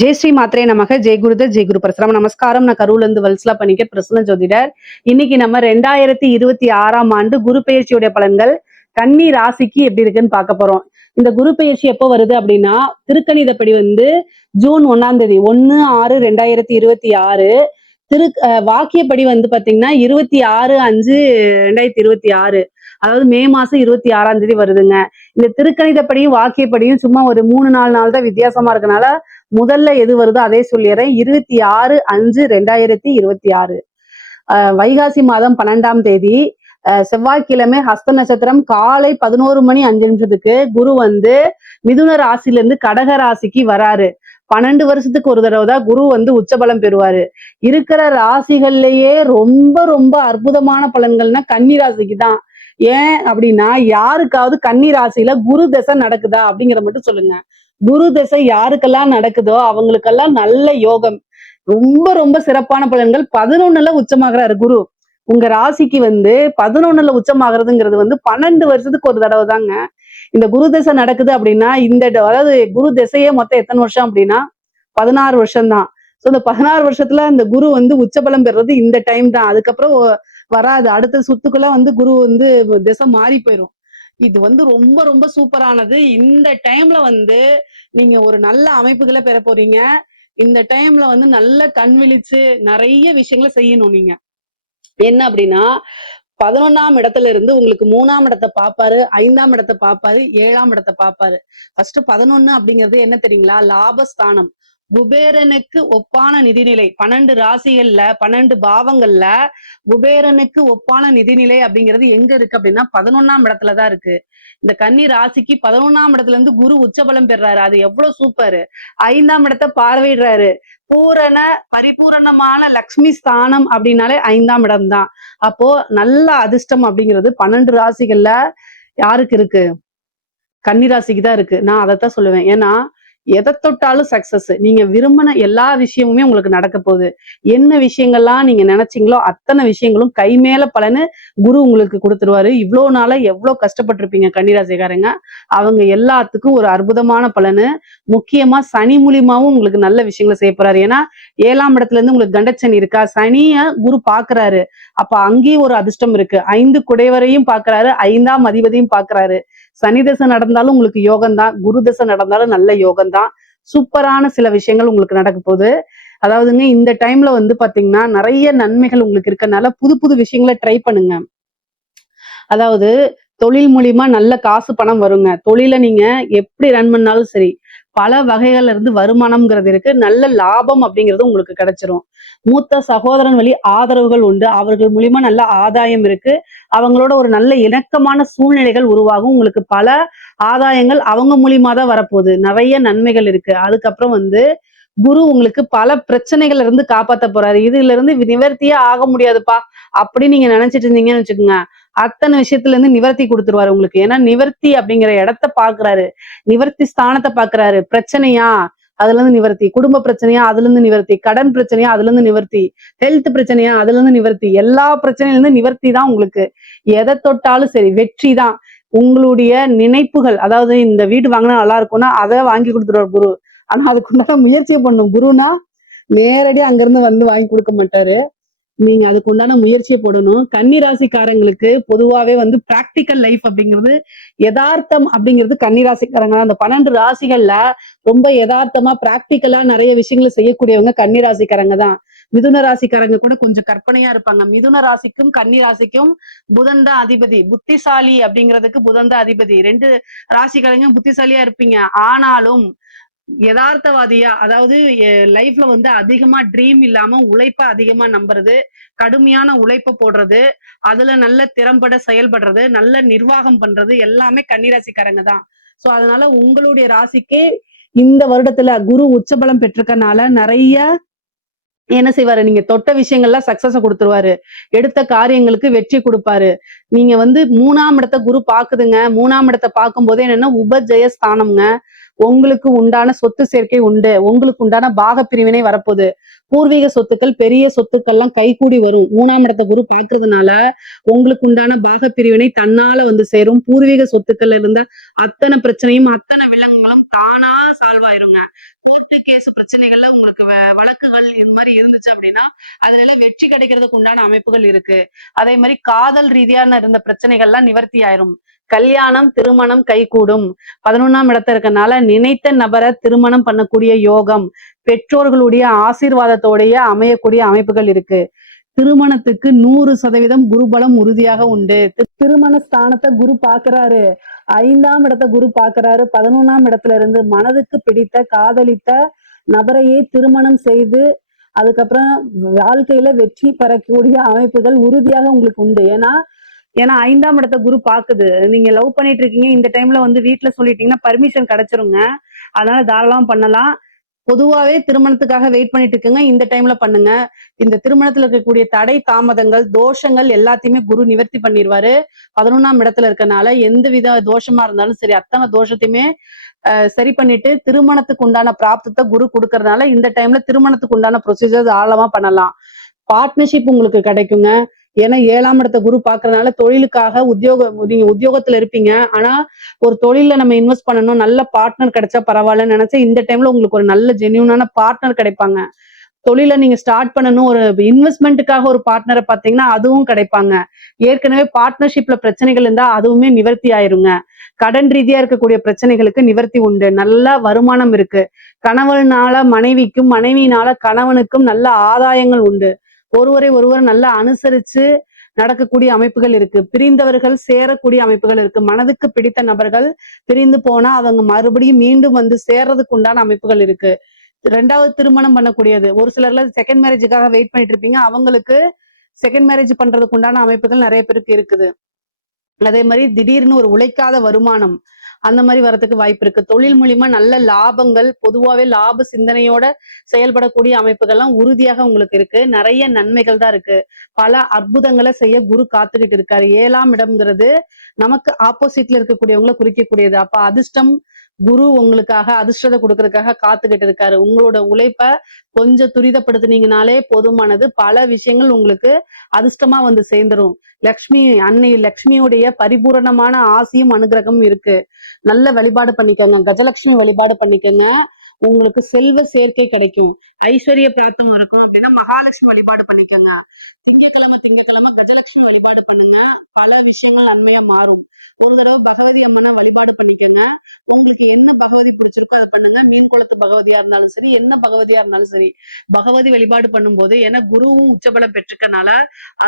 ஜெய் ஸ்ரீ மாத்ரே நமக. ஜெய் குருதர், ஜெய் குரு பரசுராம. நமஸ்காரம். நான் கரூர்ல இருந்து வல்சலா பண்ணிக்க பிரசன்ன ஜோதிடர். இன்னைக்கு நம்ம 2026ஆம் ஆண்டு குரு பெயர்ச்சியுடைய பலன்கள் கன்னி ராசிக்கு எப்படி இருக்குன்னு பார்க்க போறோம். இந்த குரு பெயர்ச்சி எப்போ வருது அப்படின்னா, திருக்கணிதப்படி ஜூன் 1ஆம் தேதி 1/6/2026. வாக்கியப்படி பாத்தீங்கன்னா 26/5/2026. அதாவது மே மாசம் 26ஆம் தேதி வருதுங்க. இந்த திருக்கணிதப்படியும் வாக்கியப்படியும் சும்மா ஒரு 3-4 நாள் தான் வித்தியாசமா இருக்கனால முதல்ல எது வருதோ அதே சொல்லிடுறேன். 26/5/2026. வைகாசி மாதம் 12ஆம் தேதி செவ்வாய்க்கிழமை ஹஸ்த நட்சத்திரம் காலை 11:05 குரு மிதுன ராசியிலிருந்து கடக ராசிக்கு வராரு. 12 வருஷத்துக்கு ஒரு தடவை தான் குரு உச்சபலம் பெறுவாரு. இருக்கிற ராசிகள்லயே ரொம்ப ரொம்ப அற்புதமான பலன்கள்னா கன்னி ராசிக்கு தான். ஏன் அப்படின்னா, யாருக்காவது கன்னி ராசியில குரு தசை நடக்குதா அப்படிங்கிற மட்டும் சொல்லுங்க. குரு தசை யாருக்கெல்லாம் நடக்குதோ அவங்களுக்கெல்லாம் நல்ல யோகம். ரொம்ப ரொம்ப சிறப்பான பலன்கள். 11ல உச்சமாகிறாரு குரு. உங்க ராசிக்கு 11ல உச்சமாகிறதுங்கிறது 12 வருஷத்துக்கு ஒரு தடவை தாங்க. இந்த குரு தசை நடக்குது அப்படின்னா, அதாவது குரு திசையே மொத்தம் எத்தனை வருஷம் அப்படின்னா 16 வருஷம் தான். ஸோ இந்த 16 வருஷத்துல இந்த குரு உச்சபலம் பெறுறது இந்த டைம் தான். அதுக்கப்புறம் வராது. அடுத்த சுத்துக்குள்ள குரு திசை மாறி போயிடும். இது ரொம்ப ரொம்ப சூப்பரானது. இந்த டைம்ல நீங்க ஒரு நல்ல அமைப்புகளை பெற போறீங்க. இந்த டைம்ல நல்ல கண் விழிச்சு நிறைய விஷயங்களை செய்யணும். நீங்க என்ன அப்படின்னா, 11ஆம் இடத்துல இருந்து உங்களுக்கு 3ஆம் இடத்தை பார்ப்பாரு, 5ஆம் இடத்தை பார்ப்பாரு, 7ஆம் இடத்தை பார்ப்பாரு. ஃபர்ஸ்ட் 11 அப்படிங்கிறது என்ன தெரியுங்களா? லாபஸ்தானம். குபேரனுக்கு ஒப்பான நிதிநிலை. 12 ராசிகள்ல 12 பாவங்கள்ல குபேரனுக்கு ஒப்பான நிதிநிலை அப்படிங்கிறது எங்க இருக்கு அப்படின்னா 11ஆம் இடத்துலதான் இருக்கு. இந்த கன்னி ராசிக்கு 11ஆம் இடத்துல இருந்து குரு உச்சபலம் பெறாரு. அது எவ்வளவு சூப்பர். 5ஆம் இடத்தை பார்வையிடுறாரு. பூரண பரிபூரணமான லக்ஷ்மி ஸ்தானம் அப்படின்னாலே 5ஆம் இடம் தான். அப்போ நல்ல அதிர்ஷ்டம் அப்படிங்கிறது 12 ராசிகள்ல யாருக்கு இருக்கு? கன்னி ராசிக்கு தான் இருக்கு. நான் அதைத்தான் சொல்லுவேன். ஏன்னா எதை தொட்டாலும் சக்சஸ். நீங்க விரும்பின எல்லா விஷயமுமே உங்களுக்கு நடக்க போகுது. என்ன விஷயங்கள்லாம் நீங்க நினைச்சீங்களோ அத்தனை விஷயங்களும் கை மேல பலனு குரு உங்களுக்கு கொடுத்துருவாரு. இவ்வளவு நாளா எவ்வளவு கஷ்டப்பட்டிருப்பீங்க கன்னிராசிக்காரங்க, அவங்க எல்லாத்துக்கும் ஒரு அற்புதமான பலனு. முக்கியமா சனி மூலியமாவும் உங்களுக்கு நல்ல விஷயங்களை செய்ய போறாரு. ஏன்னா 7ஆம் இடத்துல இருந்து உங்களுக்கு கண்டச்சனி இருக்கா, சனிய குரு பாக்குறாரு. அப்ப அங்கேயும் ஒரு அதிர்ஷ்டம் இருக்கு. 5 குடைவரையும் பாக்குறாரு, 5ஆம் அதிபதியும் பாக்குறாரு. சனி தசை நடந்தாலும் உங்களுக்கு யோகம் தான், குரு தசை நடந்தாலும் நல்ல யோகம் தான். சூப்பரான சில விஷயங்கள் உங்களுக்கு நடக்க போகுது. அதாவதுங்க இந்த டைம்ல பாத்தீங்கன்னா நிறைய நன்மைகள் உங்களுக்கு இருக்கனால புது புது விஷயங்களை ட்ரை பண்ணுங்க. அதாவது தொழில் மூலியமா நல்ல காசு பணம் வருங்க. தொழிலை நீங்க எப்படி ரன் பண்ணாலும் சரி, பல வகைகள்ல இருந்து வருமானம்ங்கிறது இருக்கு. நல்ல லாபம் அப்படிங்கிறது உங்களுக்கு கிடைச்சிரும். மூத்த சகோதரன் வழி ஆதரவுகள் உண்டு. அவர்கள் மூலியமா நல்ல ஆதாயம் இருக்கு. அவங்களோட ஒரு நல்ல இணக்கமான சூழ்நிலைகள் உருவாகும். உங்களுக்கு பல ஆதாயங்கள் அவங்க மூலியமா தான் வரப்போகுது. நிறைய நன்மைகள் இருக்கு. அதுக்கப்புறம் குரு உங்களுக்கு பல பிரச்சனைகள்ல இருந்து காப்பாத்த போறாரு. இதுல இருந்து நிவர்த்தியே ஆக முடியாதுப்பா அப்படி நீங்க நினைச்சிட்டு இருந்தீங்கன்னு வச்சுக்கோங்க, அத்தனை விஷயத்துல இருந்து நிவர்த்தி கொடுத்துருவாரு உங்களுக்கு. ஏன்னா நிவர்த்தி அப்படிங்கிற இடத்த பாக்குறாரு, நிவர்த்தி ஸ்தானத்தை பாக்குறாரு. பிரச்சனையா அதுல இருந்து நிவர்த்தி, குடும்ப பிரச்சனையா அதுல இருந்து நிவர்த்தி, கடன் பிரச்சனையா அதுல இருந்து நிவர்த்தி, ஹெல்த் பிரச்சனையா அதுல இருந்து நிவர்த்தி, எல்லா பிரச்சனையில இருந்து நிவர்த்தி தான் உங்களுக்கு. எதை தொட்டாலும் சரி வெற்றி தான். உங்களுடைய நினைப்புகள், அதாவது இந்த வீடு வாங்கினா நல்லா இருக்கும்னா அதை வாங்கி கொடுத்துருவார் குரு. ஆனா அதுக்குண்டான முயற்சியை பண்ணும். குருனா நேரடியா அங்கிருந்து வாங்கி கொடுக்க மாட்டாரு. நீங்க அதுக்கு உண்டான முயற்சியை போடணும். கன்னி ராசிக்காரங்களுக்கு பொதுவாவே பிராக்டிக்கல் லைஃப் அப்படிங்கிறது, யதார்த்தம் அப்படிங்கிறது கன்னி ராசிக்காரங்க தான். அந்த 12 ராசிகள்ல ரொம்ப யதார்த்தமா பிராக்டிக்கலா நிறைய விஷயங்களை செய்யக்கூடியவங்க கன்னி ராசிக்காரங்க தான். மிதுன ராசிக்காரங்க கூட கொஞ்சம் கற்பனையா இருப்பாங்க. மிதுன ராசிக்கும் கன்னி ராசிக்கும் புதன் தான் அதிபதி. புத்திசாலி அப்படிங்கிறதுக்கு புதன் தான் அதிபதி. 2 ராசிக்காரங்க புத்திசாலியா இருப்பீங்க. ஆனாலும் யதார்த்தவாதியா, அதாவது லைஃப்ல அதிகமா ட்ரீம் இல்லாம உழைப்ப அதிகமா நம்புறது, கடுமையான உழைப்ப போடுறது, அதுல நல்ல திறம்பட செயல்படுறது, நல்ல நிர்வாகம் பண்றது எல்லாமே கன்னிராசிக்காரங்க தான். சோ அதனால உங்களுடைய ராசிக்கே இந்த வருடத்துல குரு உச்சபலம் பெற்றிருக்கனால நிறைய என்ன செய்வாரு, நீங்க தொட்ட விஷயங்கள்லாம் சக்சஸ கொடுத்துருவாரு. எடுத்த காரியங்களுக்கு வெற்றி கொடுப்பாரு. நீங்க 3ஆம் இடத்தை குரு பாக்குதுங்க. 3ஆம் இடத்தை பார்க்கும் போதே என்னன்னா உபஜய ஸ்தானம்ங்க. உங்களுக்கு உண்டான சொத்து சேர்க்கை உண்டு. உங்களுக்கு உண்டான பாக பிரிவினை வரப்போகுது. பூர்வீக சொத்துக்கள், பெரிய சொத்துக்கள்லாம் கைகூடி வரும். 3ஆம் இடத்தை குரு பாக்குறதுனால உங்களுக்கு உண்டான பாக பிரிவினை தன்னால சேரும். பூர்வீக சொத்துக்கள்ல இருந்த அத்தனை பிரச்சனையும் அத்தனை வில்லங்கங்களும் தானா சால்வ் ஆயிருங்க. கோர்ட்டு கேஸ் பிரச்சனைகள்ல உங்களுக்கு வழக்குகள் இது மாதிரி இருந்துச்சு அப்படின்னா அதுல எல்லாம் வெற்றி கிடைக்கிறதுக்கு உண்டான அமைப்புகள் இருக்கு. அதே மாதிரி காதல் ரீதியான இருந்த பிரச்சனைகள்லாம் நிவர்த்தி ஆயிரும். கல்யாணம் திருமணம் கைகூடும். 11ஆம் இடத்துல இருக்கனால நினைத்த நபரை திருமணம் பண்ணக்கூடிய யோகம், பெற்றோர்களுடைய ஆசீர்வாதத்தோடைய அமையக்கூடிய அமைப்புகள் இருக்கு. திருமணத்துக்கு 100% குருபலம் உறுதியாக உண்டு. திருமண ஸ்தானத்தை குரு பாக்குறாரு. 5ஆம் இடத்தை குரு பாக்குறாரு. 11ஆம் இடத்துல இருந்து மனதுக்கு பிடித்த காதலித்த நபரையே திருமணம் செய்து அதுக்கப்புறம் வாழ்க்கையில வெற்றி பெறக்கூடிய அமைப்புகள் உறுதியாக உங்களுக்கு உண்டு. ஏன்னா ஏன்னா 5ஆம் இடத்தை குரு பாக்குது. நீங்க லவ் பண்ணிட்டு இருக்கீங்க, இந்த டைம்ல வந்து வீட்டுல சொல்லிட்டீங்கன்னா பர்மிஷன் கிடைச்சிருங்க. அதனால தாராளமா பண்ணலாம். பொதுவாவே திருமணத்துக்காக வெயிட் பண்ணிட்டு இருக்குங்க, இந்த டைம்ல பண்ணுங்க. இந்த திருமணத்துல இருக்கக்கூடிய தடை தாமதங்கள் தோஷங்கள் எல்லாத்தையுமே குரு நிவர்த்தி பண்ணிடுவாரு. 11ஆம் இடத்துல இருக்கனால எந்த வித தோஷமா இருந்தாலும் சரி அத்தனை தோஷத்தையுமே சரி பண்ணிட்டு திருமணத்துக்கு உண்டான பிராப்தத்தை குரு கொடுக்கறதுனால இந்த டைம்ல திருமணத்துக்கு உண்டான ப்ரொசீஜர் ஆழமா பண்ணலாம். பார்ட்னர்ஷிப் உங்களுக்கு கிடைக்குங்க. ஏன்னா 7ஆம் இடத்தை குரு பாக்குறதுனால தொழிலுக்காக நீங்க உத்தியோகத்துல இருப்பீங்க. ஆனா ஒரு தொழில நம்ம இன்வெஸ்ட் பண்ணணும், நல்ல பார்ட்னர் கிடைச்சா பரவாயில்லன்னு நினைச்சா இந்த டைம்ல உங்களுக்கு ஒரு நல்ல ஜென்யூனான பார்ட்னர் கிடைப்பாங்க. தொழில நீங்க ஸ்டார்ட் பண்ணணும், ஒரு இன்வெஸ்ட்மெண்ட்டுக்காக ஒரு பார்ட்னரை பார்த்தீங்கன்னா அதுவும் கிடைப்பாங்க. ஏற்கனவே பார்ட்னர்ஷிப்ல பிரச்சனைகள் இருந்தா அதுவுமே நிவர்த்தி ஆயிருங்க. கடன் ரீதியா இருக்கக்கூடிய பிரச்சனைகளுக்கு நிவர்த்தி உண்டு. நல்ல வருமானம் இருக்கு. கணவனால மனைவிக்கும் மனைவியினால கணவனுக்கும் நல்ல ஆதாயங்கள் உண்டு. ஒருவரை ஒருவர் நல்லா அனுசரிச்சு நடக்கக்கூடிய அமைப்புகள் இருக்கு. பிரிந்தவர்கள் சேரக்கூடிய அமைப்புகள் இருக்கு. மனதுக்கு பிடித்த நபர்கள் பிரிந்து போனா அவங்க மறுபடியும் மீண்டும் வந்து சேர்றதுக்கு உண்டான அமைப்புகள் இருக்கு. 2வது திருமணம் பண்ணக்கூடியது. ஒரு சிலர்ல செகண்ட் மேரேஜுக்காக வெயிட் பண்ணிட்டு இருப்பீங்க, அவங்களுக்கு செகண்ட் மேரேஜ் பண்றதுக்கு உண்டான அமைப்புகள் நிறைய பேருக்கு இருக்குது. அதே மாதிரி திடீர்னு ஒரு உழைக்காத வருமானம் அந்த மாதிரி வரதுக்கு வாய்ப்பு இருக்கு. தொழில் மூலியமா நல்ல லாபங்கள், பொதுவாவே லாப சிந்தனையோட செயல்படக்கூடிய அமைப்புகள்லாம் உறுதியாக உங்களுக்கு இருக்கு. நிறைய நன்மைகள் தான் இருக்கு. பல அற்புதங்களை செய்ய குரு காத்துக்கிட்டு இருக்காரு. 7ஆம் இடம்ங்கிறது நமக்கு ஆப்போசிட்ல இருக்கக்கூடியவங்களை குறிக்கக்கூடியது. அப்ப அதிர்ஷ்டம் குரு உங்களுக்காக அதிர்ஷ்டத்தை கொடுக்கறதுக்காக காத்துக்கிட்டு இருக்காரு. உங்களோட உழைப்ப கொஞ்சம் துரிதப்படுத்துனீங்கனாலே போதுமானது. பல விஷயங்கள் உங்களுக்கு அதிர்ஷ்டமா வந்து சேர்ந்துரும். அன்னை லக்ஷ்மியுடைய பரிபூரணமான ஆசியும் அனுகிரகமும் இருக்கு. நல்ல வழிபாடு பண்ணிக்கோங்க. கஜலட்சுமி வழிபாடு பண்ணிக்கோங்க. உங்களுக்கு செல்வ சேர்க்கை கிடைக்கும். ஐஸ்வர்ய பிராப்தம் இருக்கும் அப்படின்னா மகாலட்சுமி வழிபாடு பண்ணிக்கோங்க. திங்கக்கிழமை கஜலட்சுமி வழிபாடு பண்ணுங்க. பல விஷயங்கள் நன்மையா மாறும். ஒரு தடவை பகவதி அம்மனை வழிபாடு பண்ணிக்கோங்க. உங்களுக்கு என்ன பகவதி பிடிச்சிருக்கோ அதை பண்ணுங்க. மீன் குளத்து பகவதியா இருந்தாலும் சரி, என்ன பகவதியா இருந்தாலும் சரி, பகவதி வழிபாடு பண்ணும்போது ஏன்னா குருவும் உச்சபலம் பெற்றுக்கனால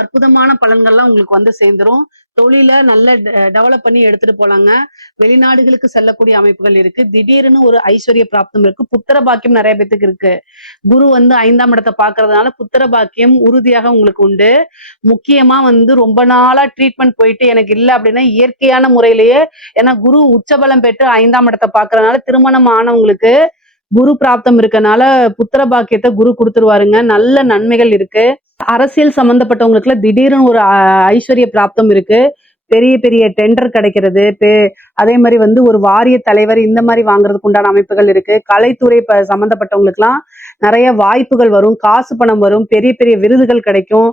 அற்புதமான பலன்கள்லாம் உங்களுக்கு வந்து சேர்ந்துரும். தொழில நல்ல டெவலப் பண்ணி எடுத்துட்டு போலாங்க. வெளிநாடுகளுக்கு செல்லக்கூடிய அமைப்புகள் இருக்கு. திடீர்னு ஒரு ஐஸ்வர்ய பிராப்தம் இருக்கு. புத்திர பாக்கியம் நிறைய பேத்துக்கு இருக்கு. குரு வந்து 5ஆம் இடத்தை பாக்குறதுனால புத்திர பாக்கியம் உறுதியாக உங்களுக்கு உண்டு. முக்கியமா வந்து ரொம்ப நாளா ட்ரீட்மெண்ட் போயிட்டு எனக்கு இல்லை அப்படின்னா இயற்கையான முறையிலேயே, ஏன்னா குரு உச்சபலம் பெற்று 5ஆம் இடத்தை பாக்குறதுனால திருமணம் ஆனவங்களுக்கு குரு பிராப்தம் இருக்கனால புத்திர பாக்கியத்தை குரு கொடுத்துருவாருங்க. நல்ல நன்மைகள் இருக்கு. அரசியல் சம்பந்தப்பட்டவங்களுக்குள்ள திடீர்னு ஒரு ஐஸ்வர்ய பிராப்தம் இருக்கு. பெரிய பெரிய டெண்டர் கிடைக்கிறது. அதே மாதிரி வந்து ஒரு வாரிய தலைவர் இந்த மாதிரி வாங்குறதுக்கு உண்டான அமைப்புகள் இருக்கு. கலைத்துறை சம்பந்தப்பட்டவங்களுக்கு எல்லாம் நிறைய வாய்ப்புகள் வரும். காசு பணம் வரும். பெரிய பெரிய விருதுகள் கிடைக்கும்.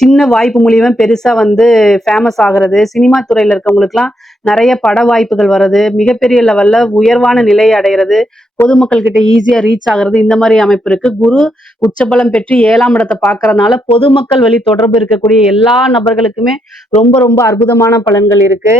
சின்ன வாய்ப்பு மூலியமா பெருசா வந்து ஃபேமஸ் ஆகுறது. சினிமா துறையில இருக்கவங்களுக்கு எல்லாம் நிறைய பட வாய்ப்புகள் வர்றது. மிகப்பெரிய லெவல்ல உயர்வான நிலையை அடைகிறது. பொதுமக்கள் கிட்ட ஈஸியா ரீச் ஆகுறது. இந்த மாதிரி அமைப்பு இருக்கு. குரு உச்சபலம் பெற்று 7ஆம் இடத்தை பாக்குறதுனால பொதுமக்கள் வழி தொடர்பு இருக்கக்கூடிய எல்லா நபர்களுக்குமே ரொம்ப ரொம்ப அற்புதமான பலன்கள் இருக்கு.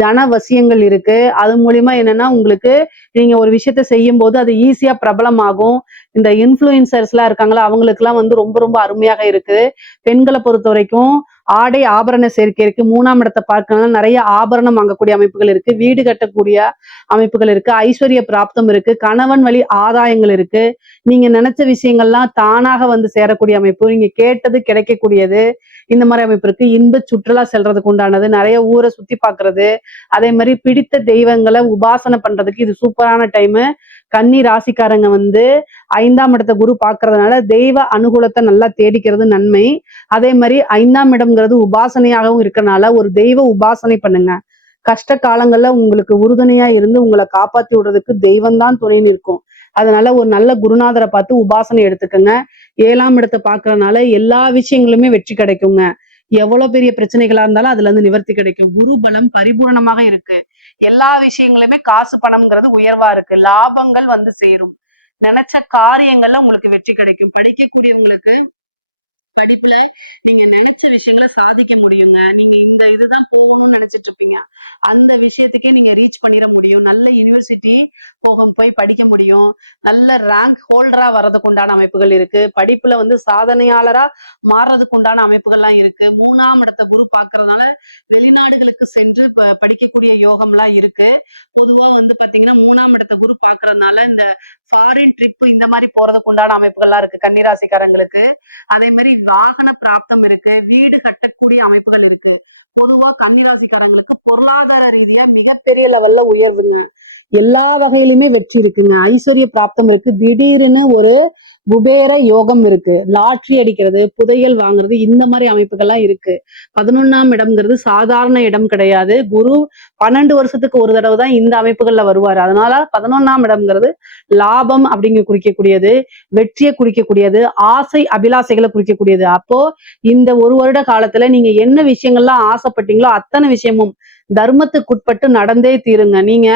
ஜன வசியங்கள் இருக்கு. அது மூலியமா என்னன்னா உங்களுக்கு நீங்க ஒரு விஷயத்த செய்யும் போது அது ஈஸியா பிரபலமாகும். இந்த இன்ஃபுளுசர்ஸ் எல்லாம் இருக்காங்களா அவங்களுக்கு எல்லாம் வந்து ரொம்ப ரொம்ப அருமையாக இருக்கு. பெண்களை பொறுத்த வரைக்கும் ஆடை ஆபரண சேர்க்கை இருக்கு. 3ஆம் இடத்தை பார்க்கறதுனால நிறைய ஆபரணம் வாங்கக்கூடிய அமைப்புகள் இருக்கு. வீடு கட்டக்கூடிய அமைப்புகள் இருக்கு. ஐஸ்வர்ய பிராப்தம் இருக்கு. கணவன் வழி ஆதாயங்கள் இருக்கு. நீங்க நினைச்ச விஷயங்கள்லாம் தானாக வந்து சேரக்கூடிய அமைப்பு. நீங்க கேட்டது கிடைக்கக்கூடியது. இந்த மாதிரி அமைப்பு இருக்கு. இன்ப சுற்றுலா செல்றதுக்கு உண்டானது. நிறைய ஊரை சுத்தி பாக்குறது. அதே மாதிரி பிடித்த தெய்வங்களை உபாசனை பண்றதுக்கு இது சூப்பரான டைமு. கன்னி ராசிக்காரங்க வந்து 5ஆம் இடத்தை குரு பாக்குறதுனால தெய்வ அனுகூலத்தை நல்லா தேடிக்கிறது நன்மை. அதே மாதிரி 5ஆம் இடம்ங்கிறது உபாசனையாகவும் இருக்கனால ஒரு தெய்வ உபாசனை பண்ணுங்க. கஷ்ட காலங்கள்ல உங்களுக்கு உறுதுணையா இருந்து உங்களை காப்பாத்தி விடுறதுக்கு தெய்வம் தான் துணை நிற்கும். அதனால ஒரு நல்ல குருநாதரை பார்த்து உபாசனை எடுத்துக்கோங்க. 7ஆம் இடத்தை பாக்குறதுனால எல்லா விஷயங்களுமே வெற்றி கிடைக்குங்க. எவ்வளவு பெரிய பிரச்சனைகளா இருந்தாலும் அதுல இருந்து நிவர்த்தி கிடைக்கும். குரு பலம் பரிபூர்ணமாக இருக்கு. எல்லா விஷயங்களுமே காசு பணம்ங்கிறது உயர்வா இருக்கு. லாபங்கள் வந்து சேரும். நினைச்ச காரியங்கள்ல உங்களுக்கு வெற்றி கிடைக்கும். படிக்கக்கூடியவங்களுக்கு படிப்புல நீங்க நினைச்ச விஷயங்களை சாதிக்க முடியுங்க. நீங்க இந்த இதுதான் போகணும்னு நினைச்சிட்டு இருப்பீங்க, அந்த விஷயத்துக்கே நீங்க ரீச் பண்ணிட முடியும். நல்ல யூனிவர்சிட்டி போய் படிக்க முடியும். நல்ல ரேங்க் ஹோல்டரா வர்றதுக்கு உண்டான அமைப்புகள் இருக்கு. படிப்புல வந்து சாதனையாளரா மாறுறதுக்கு உண்டான அமைப்புகள்லாம் இருக்கு. 3ஆம் இடத்த குரு பாக்குறதுனால வெளிநாடுகளுக்கு சென்று படிக்கக்கூடிய யோகம் எல்லாம் இருக்கு. பொதுவா வந்து பாத்தீங்கன்னா 3ஆம் இடத்த குரு பாக்குறதுனால இந்த ஃபாரின் ட்ரிப் இந்த மாதிரி போறதுக்கு உண்டான அமைப்புகள்லாம் இருக்கு கன்னிராசிக்காரங்களுக்கு. அதே மாதிரி வாகன பிராப்தம் இருக்கு, வீடு கட்டக்கூடிய அமைப்புகள் இருக்கு. பொதுவா கன்னிராசிக்காரங்களுக்கு பொருளாதார ரீதியா மிகப்பெரிய லெவல்ல உயர்வுங்க. எல்லா வகையிலுமே வெற்றி இருக்குங்க. ஐஸ்வர்ய பிராப்தம் இருக்கு. திடீர்னு ஒரு குபேர யோகம் இருக்கு. லாட்ரி அடிக்கிறது, புதையல் வாங்குறது, இந்த மாதிரி அமைப்புகள்லாம் இருக்கு. 11ஆம் இடம்ங்கிறது சாதாரண இடம் கிடையாது. குரு 12 வருஷத்துக்கு ஒரு தடவை தான் இந்த அமைப்புகள்ல வருவாரு. அதனால 11ஆம் இடம்ங்கிறது லாபம் அப்படிங்க குறிக்கக்கூடியது, வெற்றியை குறிக்கக்கூடியது, ஆசை அபிலாசைகளை குறிக்கக்கூடியது. அப்போ இந்த ஒரு வருட காலத்துல நீங்க என்ன விஷயங்கள்லாம் ஆசைப்பட்டீங்களோ அத்தனை விஷயமும் தர்மத்துக்குட்பட்டு நடந்தே தீருங்க. நீங்க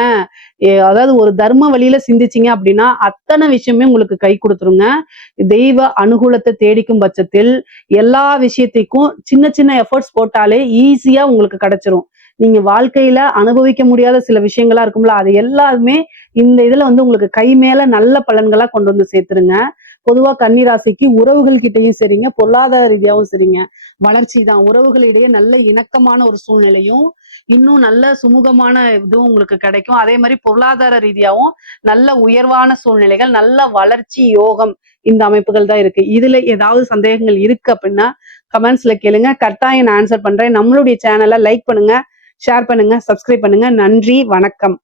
அதாவது ஒரு தர்ம வழியில சிந்திச்சீங்க அப்படின்னா அத்தனை விஷயமே உங்களுக்கு கை கொடுத்துருங்க. தெய்வ அனுகூலத்தை தேடிக்கும் பட்சத்தில் எல்லா விஷயத்திற்கும் சின்ன சின்ன எஃபர்ட்ஸ் போட்டாலே ஈஸியா உங்களுக்கு கிடைச்சிரும். நீங்க வாழ்க்கையில அனுபவிக்க முடியாத சில விஷயங்களா இருக்கும்ல, அது எல்லாருமே இந்த இதுல வந்து உங்களுக்கு கை மேல நல்ல பலன்களா கொண்டு வந்து சேர்த்துருங்க. பொதுவா கன்னிராசிக்கு உறவுகள் கிட்டையும் சரிங்க, பொருளாதார ரீதியாவும் சரிங்க, வளர்ச்சி தான். உறவுகளிடையே நல்ல இணக்கமான ஒரு சூழ்நிலையும், இன்னும் நல்ல சுமூகமான இதுவும் உங்களுக்கு கிடைக்கும். அதே மாதிரி பொருளாதார ரீதியாவும் நல்ல உயர்வான சூழ்நிலைகள், நல்ல வளர்ச்சி யோகம், இந்த அமைப்புகள் தான் இருக்கு. இதுல ஏதாவது சந்தேகங்கள் இருக்கு அப்படின்னா கமெண்ட்ஸ்ல கேளுங்க, கட்டாயம் நான் ஆன்சர் பண்றேன். நம்மளுடைய சேனலை லைக் பண்ணுங்க, ஷேர் பண்ணுங்க, சப்ஸ்கிரைப் பண்ணுங்க. நன்றி, வணக்கம்.